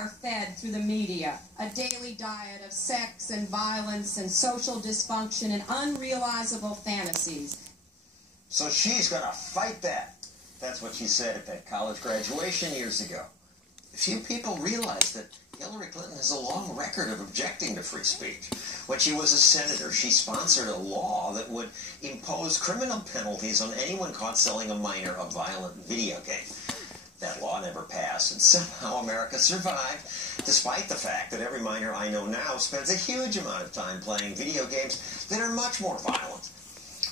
are fed through the media, a daily diet of sex and violence and social dysfunction and unrealizable fantasies. So she's going to fight that. That's what she said at that college graduation years ago. Few people realize that Hillary Clinton has a long record of objecting to free speech. When she was a senator, she sponsored a law that would impose criminal penalties on anyone caught selling a minor a violent video game. That law never passed, and somehow America survived, despite the fact that every minor I know now spends a huge amount of time playing video games that are much more violent.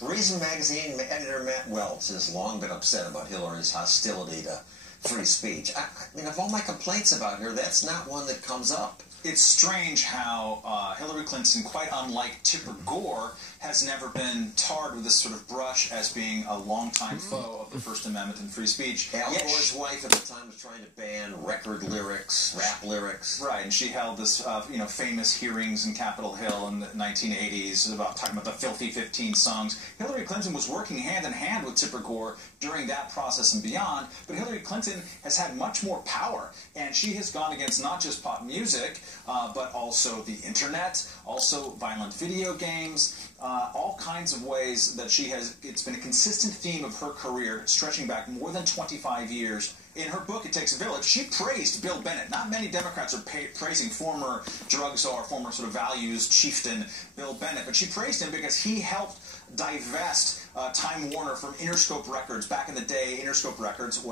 Reason Magazine editor Matt Welch has long been upset about Hillary's hostility to free speech. I mean, of all my complaints about her, that's not one that comes up. It's strange how Hillary Clinton, quite unlike Tipper Gore, has never been tarred with this sort of brush as being a longtime foe of the First Amendment and free speech. Al Gore's wife at the time was trying to ban record lyrics, rap lyrics. Right, and she held this, famous hearings in Capitol Hill in the 1980s about talking about the Filthy 15 songs. Hillary Clinton was working hand in hand with Tipper Gore during that process and beyond, but Hillary Clinton has had much more power, and she has gone against not just pop music, but also the internet, also violent video games, all kinds of ways that she has. It's been a consistent theme of her career, stretching back more than 25 years. In her book, It Takes a Village, she praised Bill Bennett. Not many Democrats are praising former drug czar, former sort of values chieftain Bill Bennett, but she praised him because he helped divest Time Warner from Interscope Records. Back in the day, Interscope Records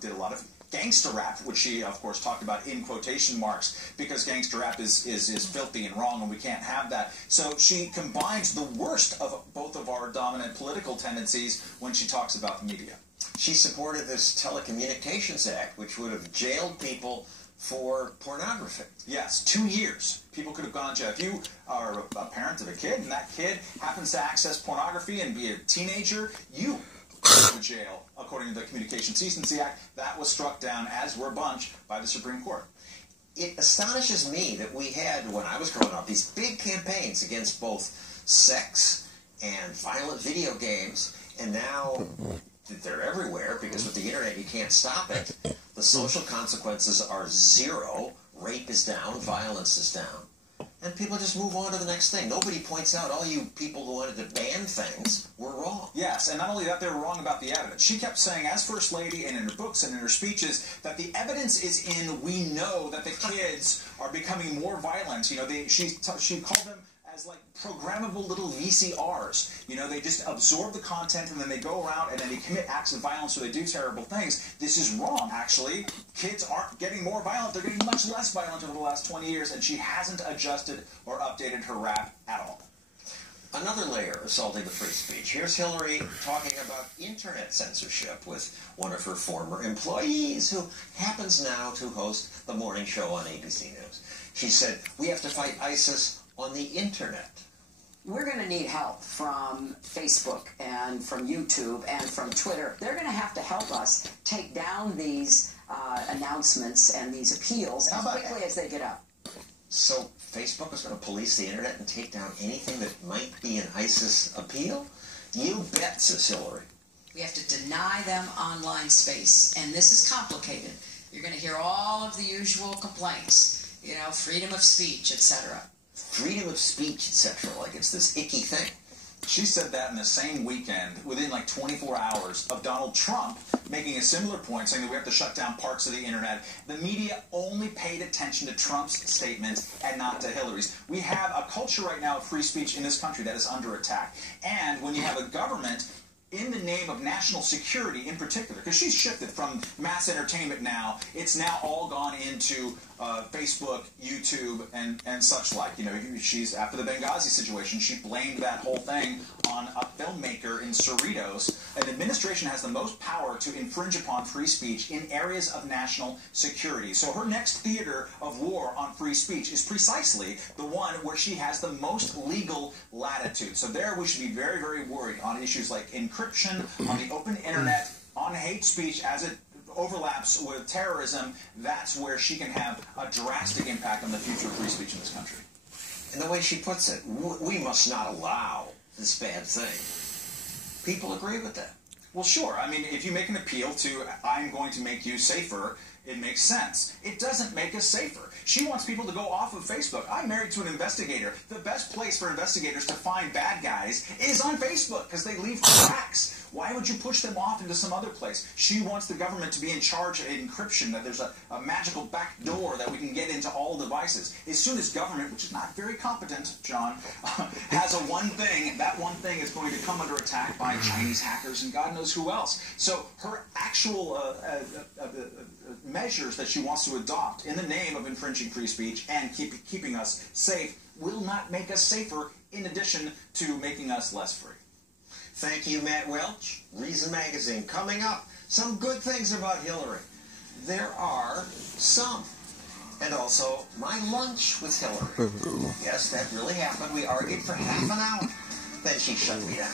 did a lot of gangster rap, which she, of course, talked about in quotation marks, because gangster rap is filthy and wrong, and we can't have that. So she combines the worst of both of our dominant political tendencies when she talks about the media. She supported this Telecommunications Act, which would have jailed people for pornography. Yes, 2 years. People could have gone to jail. If you are a parent of a kid, and that kid happens to access pornography and be a teenager, you go to jail, according to the Communications Decency Act. That was struck down, as were a bunch, by the Supreme Court. It astonishes me that we had, when I was growing up, these big campaigns against both sex and violent video games, and now they're everywhere, because with the internet you can't stop it. The social consequences are zero. Rape is down, violence is down. And people just move on to the next thing. Nobody points out, all you people who wanted to ban things were wrong. Yes, and not only that, they were wrong about the evidence. She kept saying, as First Lady, and in her books and in her speeches, that the evidence is in, we know that the kids are becoming more violent. You know, she called them as like programmable little VCRs. You know, they just absorb the content and then they go around and then they commit acts of violence or they do terrible things. This is wrong, actually. Kids aren't getting more violent. They're getting much less violent over the last 20 years, and she hasn't adjusted or updated her rap at all. Another layer assaulting the free speech. Here's Hillary talking about internet censorship with one of her former employees, who happens now to host the morning show on ABC News. She said, "We have to fight ISIS on the internet." We're going to need help from Facebook and from YouTube and from Twitter. They're going to have to help us take down these announcements and these appeals as quickly as they get up. So Facebook is going to police the internet and take down anything that might be an ISIS appeal? You bet, says Hillary. We have to deny them online space, and this is complicated. You're going to hear all of the usual complaints, you know, freedom of speech, etc. Freedom of speech, etc. Like it's this icky thing. She said that in the same weekend, within like 24 hours of Donald Trump making a similar point, saying that we have to shut down parts of the internet. The media only paid attention to Trump's statement and not to Hillary's. We have a culture right now of free speech in this country that is under attack. And when you have a government in the name of national security in particular, because she's shifted from mass entertainment now, it's now all gone into Facebook, YouTube, and such like. You know, she's, after the Benghazi situation, she blamed that whole thing on a filmmaker in Cerritos. An administration has the most power to infringe upon free speech in areas of national security. So her next theater of war on free speech is precisely the one where she has the most legal latitude. So there we should be very, very worried on issues like encryption, on the open internet, on hate speech as it overlaps with terrorism. That's where she can have a drastic impact on the future of free speech in this country. And the way she puts it, we must not allow this bad thing. People agree with that. Well, sure. I mean, if you make an appeal to, I'm going to make you safer it makes sense. It doesn't make us safer. She wants people to go off of Facebook. I'm married to an investigator. The best place for investigators to find bad guys is on Facebook because they leave tracks. Why would you push them off into some other place? She wants the government to be in charge of encryption, that there's a magical back door that we can get into all devices. As soon as government, which is not very competent, John, has a one thing, that one thing is going to come under attack by Chinese hackers and God knows who else. So her actual measures that she wants to adopt in the name of infringing free speech and keeping us safe will not make us safer, in addition to making us less free. Thank you, Matt Welch. Reason Magazine. Coming up, some good things about Hillary. There are some. And also, my lunch with Hillary. Yes, that really happened. We argued for half an hour. Then she shut me down.